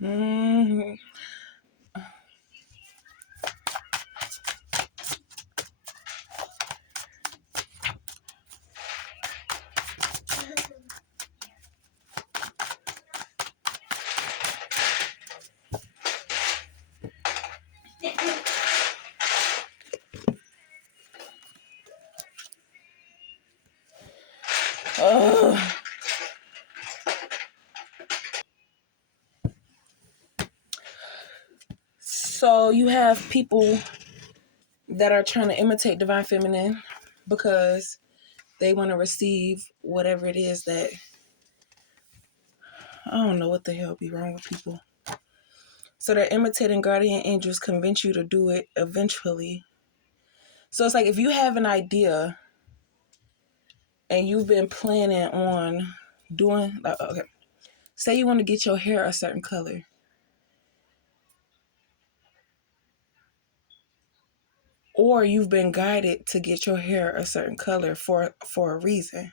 Mm-hmm. So you have people that are trying to imitate divine feminine because they want to receive whatever it is that, I don't know what the hell be wrong with people. So they're imitating guardian angels, convince you to do it eventually. So it's like if you have an idea and you've been planning on doing, like, okay, say you want to get your hair a certain color. Or you've been guided to get your hair a certain color for a reason.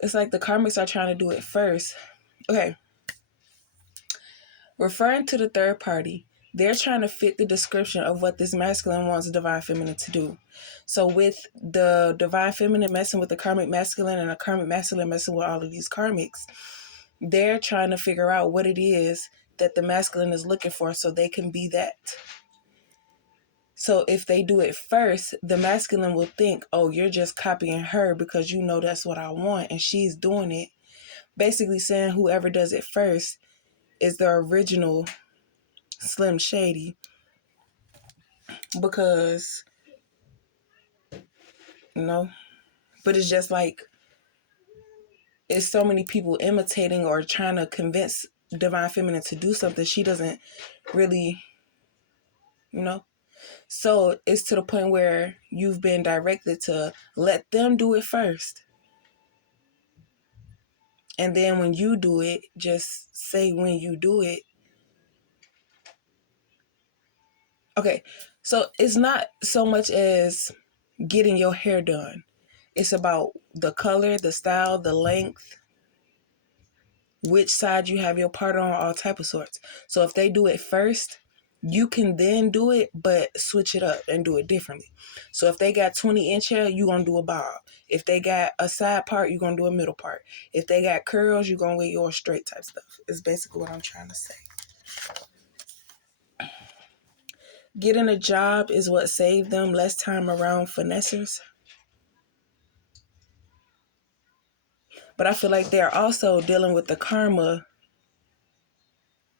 It's like the karmics are trying to do it first. Okay. Referring to the third party, they're trying to fit the description of what this masculine wants divine feminine to do. So with the divine feminine messing with the karmic masculine and the karmic masculine messing with all of these karmics, they're trying to figure out what it is that the masculine is looking for so they can be that. So if they do it first, the masculine will think, oh, you're just copying her because you know that's what I want, and she's doing it. Basically saying whoever does it first is the original Slim Shady. Because, but it's just like, it's so many people imitating or trying to convince divine feminine to do something she doesn't really, So it's to the point where you've been directed to let them do it first. And then when you do it, just say when you do it. Okay, so it's not so much as getting your hair done. It's about the color, the style, the length, which side you have your part on, all type of sorts. So if they do it first, you can then do it, but switch it up and do it differently. So if they got 20-inch hair, you're going to do a bob. If they got a side part, you're going to do a middle part. If they got curls, you're going to wear your straight type stuff. Is basically what I'm trying to say. Getting a job is what saved them. Less time around finessers. But I feel like they're also dealing with the karma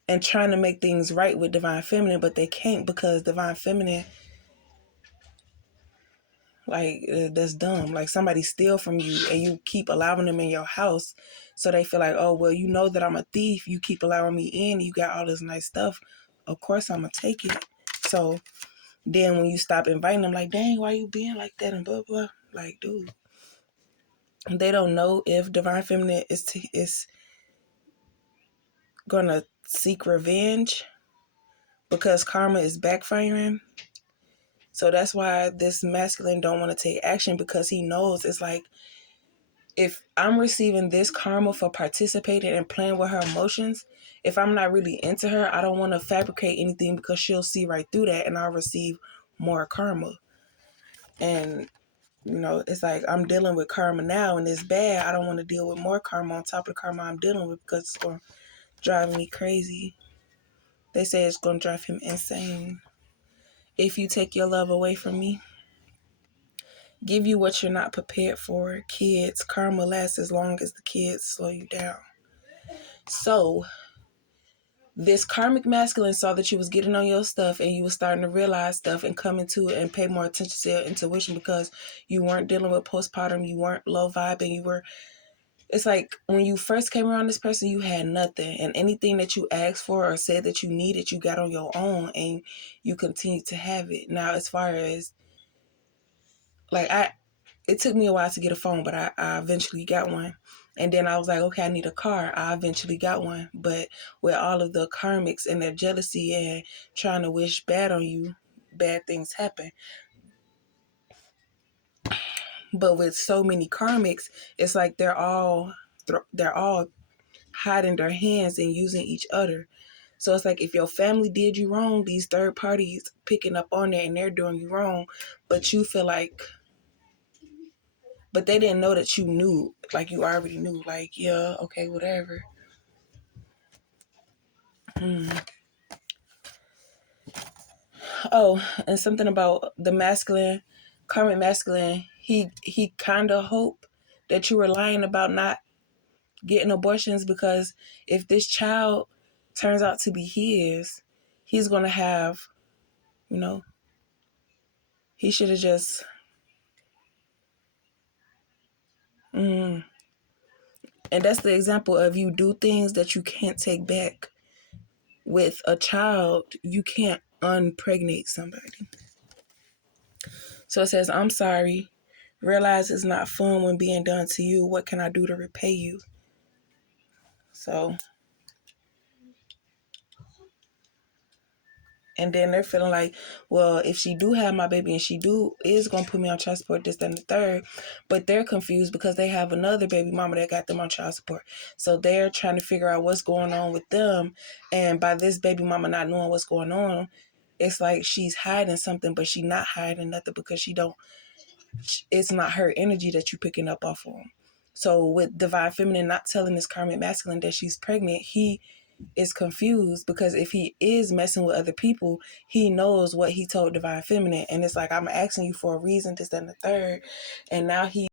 and trying to make things right with divine feminine, but they can't because divine feminine, like, that's dumb. Like, somebody steal from you and you keep allowing them in your house, so they feel like, oh, well, you know that I'm a thief. You keep allowing me in. You got all this nice stuff. Of course I'm going to take it. So then when you stop inviting them, like, dang, why you being like that and blah, blah. Like, dude. They don't know if divine feminine is going to seek revenge because karma is backfiring. So that's why this masculine don't want to take action, because he knows it's like, if I'm receiving this karma for participating and playing with her emotions, if I'm not really into her, I don't want to fabricate anything because she'll see right through that and I'll receive more karma. And, it's like I'm dealing with karma now and it's bad. I don't want to deal with more karma on top of the karma I'm dealing with because it's going to drive me crazy. They say it's going to drive him insane. If you take your love away from me, give you what you're not prepared for. Kids, karma lasts as long as the kids slow you down. So, this karmic masculine saw that you was getting on your stuff and you was starting to realize stuff and come into it and pay more attention to your intuition because you weren't dealing with postpartum, you weren't low vibe, and it's like when you first came around this person, you had nothing, and anything that you asked for or said that you needed, you got on your own and you continue to have it. Now, as far as, like, it took me a while to get a phone, but I eventually got one. And then I was like, okay, I need a car. I eventually got one. But with all of the karmics and their jealousy and trying to wish bad on you, bad things happen. But with so many karmics, it's like they're all hiding their hands and using each other. So it's like if your family did you wrong, these third parties picking up on it and they're doing you wrong, but you feel like, but they didn't know that you knew, like you already knew, like, yeah, okay, whatever. Oh, and something about the masculine, karmic masculine, he kind of hope that you were lying about not getting abortions, because if this child turns out to be his, he's going to have, you know, he should have just, and that's the example of you do things that you can't take back. With a child, you can't unpregnate somebody. So it says, I'm sorry. Realize it's not fun when being done to you. What can I do to repay you? So, and then they're feeling like, well, if she do have my baby and she is going to put me on child support, this, that, and the third. But they're confused because they have another baby mama that got them on child support. So they're trying to figure out what's going on with them. And by this baby mama not knowing what's going on, it's like she's hiding something, but she's not hiding nothing because it's not her energy that you're picking up off of him. So with Divine Feminine not telling this Karmic Masculine that she's pregnant, he is confused because if he is messing with other people, he knows what he told Divine Feminine. And it's like, I'm asking you for a reason, this, that, and the third. And now he